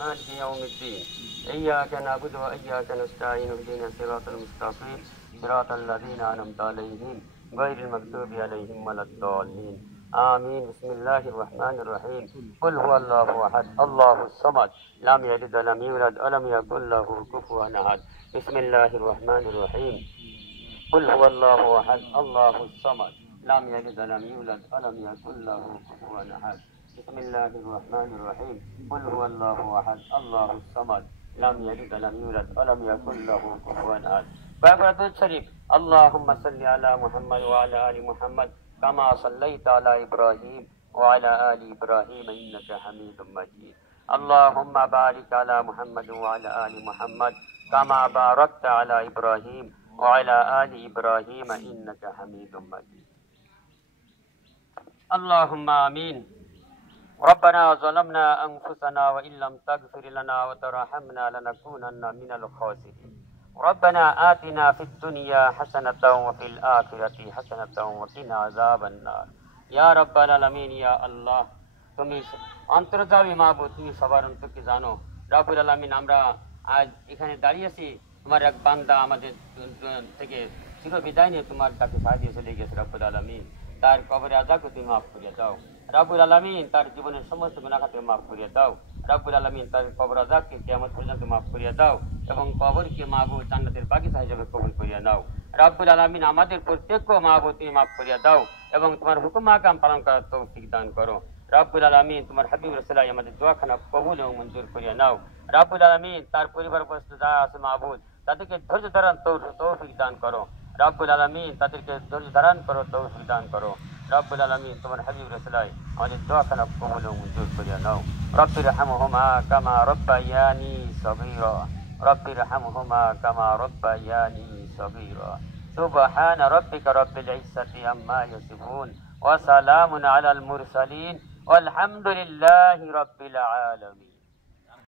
مالك يوم الدين إياك نعبد وإياك نستعين اهدنا الصراط المستقيم صراط الذين أنعمت عليهم غير المغضوب عليهم ولا الضالين آمين. بسم الله الرحمن الرحيم. قل هو الله أحد الله الصمد لم يلد ولم يولد ولم يكن له كفوا أحد. بسم الله الرحمن الرحيم. قل هو الله أحد الله الصمد لم يلد ولم يولد ولم يكن له كفوا أحد. بسم الله الرحمن الرحيم. قل هو الله أحد الله الصمد لم يلد ولم يولد ولم يكن له كفوا أحد. فأقرأ الشريف. اللهم صل على محمد وعلى آل محمد كما صليت على إبراهيم وعلى آل إبراهيم إنك حميد مجيد. اللهم بارك على محمد وعلى آل محمد كما باركت على إبراهيم وعلى آل إبراهيم إنك حميد مجيد. اللهم آمين. ربنا ظلمنا أنفسنا وإن لم تغفر لنا وترحمنا لنكونن من الخاسرين. ربنا آتنا في الدنيا حسنة وفي الآخرة حسنة وقنا عذاب النار. يا رب العالمين يا الله তুমি অন্তর্যামী মাবুদ, তুমি সবার অন্তরকে জানো। রব্বুল আলামিন, আমরা আজ এখানে দাঁড়িয়েছি, তোমার এক বান্দা আমাদের থেকে চির বিদায় নিয়ে তোমার তাকে সাহায্য চলে গেছে। রব্বুল আলামিন, তার কবরে আযাবকে তুমি মাফ করিয়ে দাও। রব্বুল আলামিন, তার জীবনের সমস্ত গুনাহকে মাফ করিয়ে দাও। রব্বুল আলামিন, তার কবর আযাবকে কিয়ামত পর্যন্ত মাফ করিয়ে দাও এবং কবরকে মাবুদ জান্নাতের বাগিচা হিসেবে কবুল করিয়ে নাও। রব্বুল আলামিন, আমাদের প্রত্যেককে মাবুদ তুমি মাফ করিয়ে দাও এবং তোমার হুকুম আহকাম পালন করার তৌফিক দান করো। রব্বুল আলামিন, তোমার হাবিব রাসূলুল্লাহ আমাদের দোয়াখানা কবুল এবং মঞ্জুর করিয়ে নাও। রব্বুল আলামিন, তার পরিবার পরিস্থিতি যা আছে মাবুদ, তাদেরকে ধৈর্য ধারণ তৌফিক দান করো। রব্বুল আলামিন, তাদেরকে ধৈর্য ধারণ করো, তৌফিক দান করো। রব্বুল আলামিন, তোমার হাবিব রাসূলুল্লাহ আমাদের দোয়াখানা কবুল এবং মঞ্জুর করিয়ে নাও। রব্বিরহামহুমা কামা রব্বায়ানি সগীরা। রব্বিরহামহুমা কামা রব্বায়ানি সগীরা। সুবহান রাব্বিকা রাব্বিল ইজ্জাতি আম্মা ইয়াসিফুন ওয়া সালামুন আলাল মুরসালিন ওয়ালহামদুলিল্লাহি রাব্বিল আলামিন।